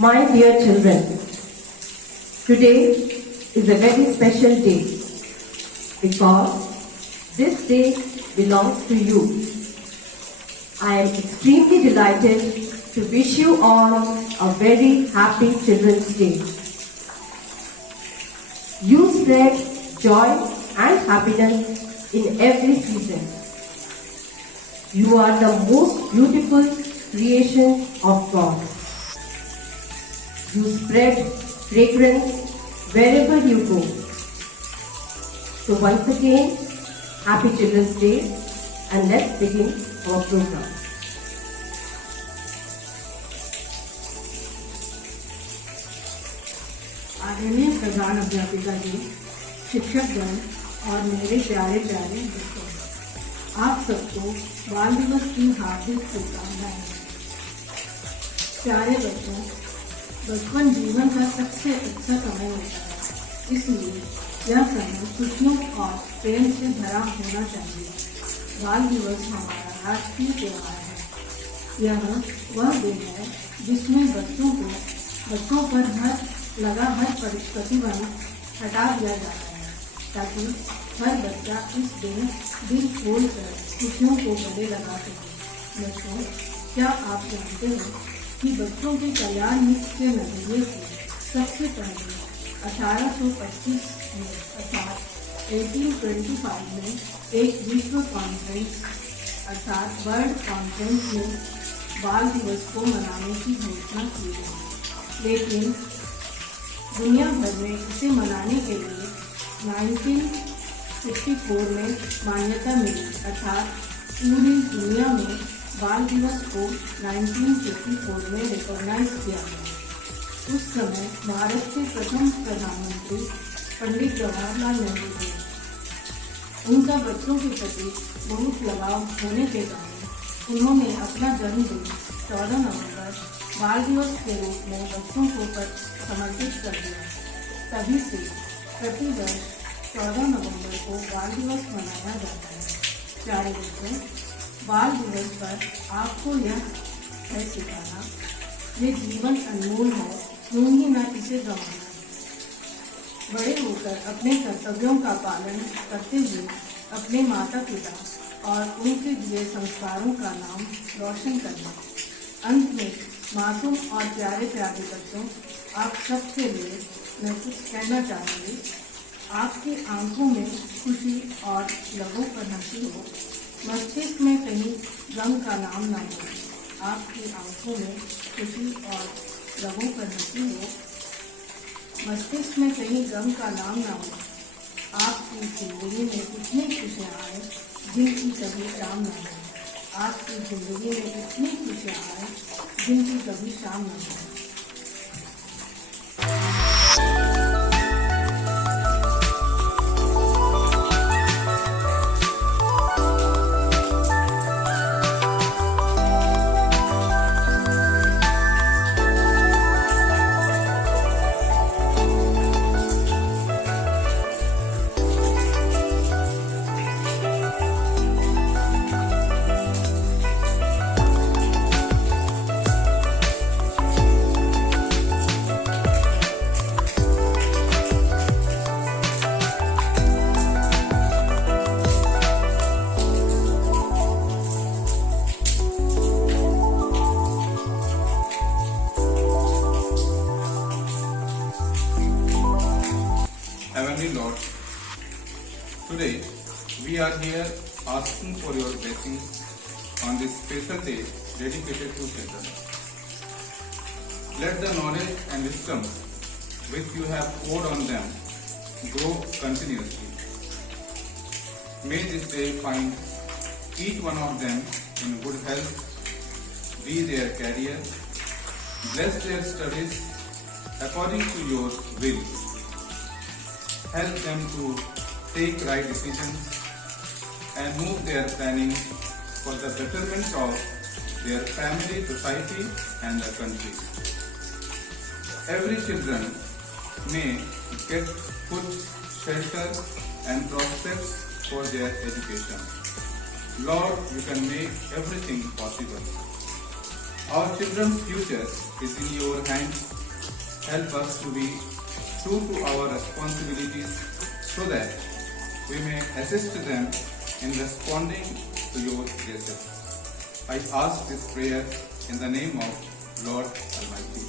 My dear children, today is a very special day because this day belongs to you. I am extremely delighted to wish you all a very happy Children's Day. You spread joy and happiness in every season. You are the most beautiful creation of God. You spread fragrance wherever you go. So once again, Happy Children's Day, and let's begin our program. आदरणीय प्रधान अध्यापिका जी, शिक्षकगण और मेरे प्यारे प्यारे बच्चों, आप सबको बाल दिवस की हार्दिक शुभकामनाएं। प्यारे बच्चों, बचपन जीवन का सबसे अच्छा समय होता है, इसलिए यह समय खुशियों और प्रेम से भरा होना चाहिए। बाल दिवस हमारा राष्ट्रीय त्योहार है। यह वह दिन है जिसमें बच्चों पर लगा हर प्रतिबंध हटा दिया जाता है, ताकि हर बच्चा इस दिन दिल खोलकर खुशियों को गले लगा सके। बच्चों, क्या आप जानते हो कि बच्चों के कल्याण हित के नजरिए से सबसे पहले 1825 में अर्थात 1825 में एक विश्व कॉन्फ्रेंस अर्थात वर्ल्ड कॉन्फ्रेंस में बाल दिवस को मनाने की घोषणा की गई, लेकिन दुनिया भर में इसे मनाने के लिए 1954 में मान्यता मिली, अर्थात पूरी दुनिया में बाल दिवस को 1954 में रिकॉग्नाइज किया गया। उस समय भारत के प्रथम प्रधानमंत्री पंडित जवाहरलाल नेहरू थे। उनका बच्चों के प्रति बहुत लगाव होने के कारण उन्होंने अपना जन्मदिन 14 नवंबर बाल दिवस के रूप में बच्चों को समर्पित कर दिया। तभी से प्रतिवर्ष 14 नवंबर को बाल दिवस मनाया जाता है। प्यारे बच्चों, बाल दिवस पर आपको यह है सिखाना, ये जीवन अनमोल है, यूं ही न इसे गंवाना। बड़े होकर अपने कर्तव्यों का पालन करते हुए अपने माता पिता और उनके दिए संस्कारों का नाम रोशन करना। अंत में मासूम और प्यारे प्यारे बच्चों, आप सबके लिए मैं कुछ कहना चाहूँगी। आपकी आंखों में खुशी और लबों पर हंसी हो, मस्तिष्क में कहीं गम का नाम ना हो। आपकी आंखों में खुशी और लबों पर हंसी हो, मस्तिष्क में कहीं गम का नाम ना हो। आपकी जिंदगी में इतनी खुशियाँ आए जिनकी कभी शाम ना हो। आपकी जिंदगी में इतनी खुशियाँ आए जिनकी कभी शाम न हो। Heavenly Lord, today we are here asking for your blessings on this special day dedicated to children. Let the knowledge and wisdom which you have poured on them grow continuously. May this day find each one of them in good health, be their career, bless their studies according to your will. Help them to take right decisions and move their planning for the betterment of their family, society and the country. Every children may get food, shelter and prospects for their education. Lord, you can make everything possible. Our children's future is in your hands. Help us to be true to our responsibilities so that we may assist them in responding to your graces. I ask this prayer in the name of Lord Almighty.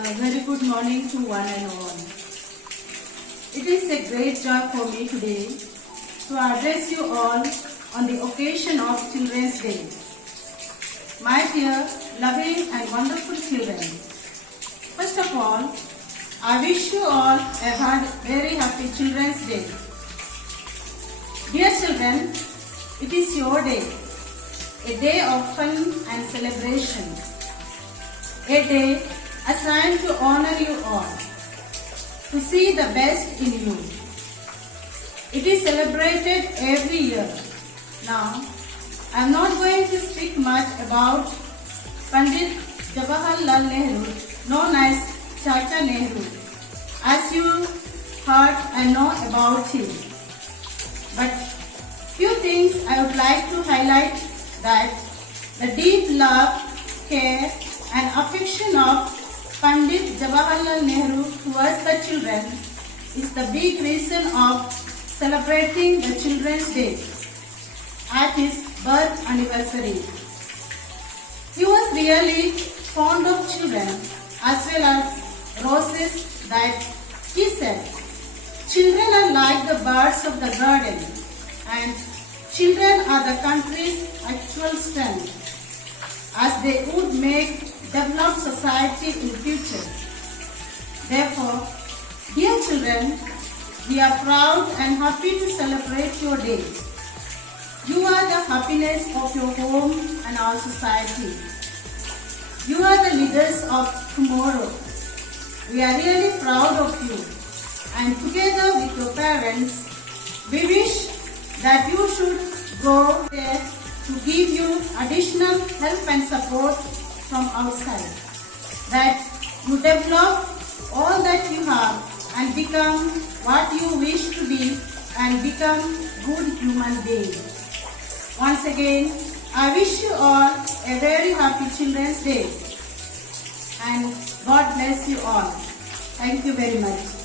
A very good morning to one and all. It is a great joy for me today to address you all on the occasion of Children's Day. My dear, loving and wonderful children, first of all, I wish you all a very happy Children's Day. Dear children, it is your day, a day of fun and celebration, a day assigned to honor you all, to see the best in you. It is celebrated every year. Now, I am not going to speak much about Pandit Jawaharlal Nehru, known as Chacha Nehru, as you heard and know about him. But few things I would like to highlight, that the deep love, care and affection of Pandit Jawaharlal Nehru towards the children is the big reason of celebrating the Children's Day at his birth anniversary. He was really fond of children as well as roses, that he said, "Children are like the birds of the garden, and children are the country's actual strength, as they would make developed society in future. Therefore, dear children, we are proud and happy to celebrate your day. You are the happiness of your home and our society. You are the leaders of tomorrow. We are really proud of you, and together with your parents, we wish that you should go there to give you additional help and support from outside, that you develop all that you have and become what you wish to be and become good human beings. Once again, I wish you all a very happy Children's Day, and God bless you all. Thank you very much.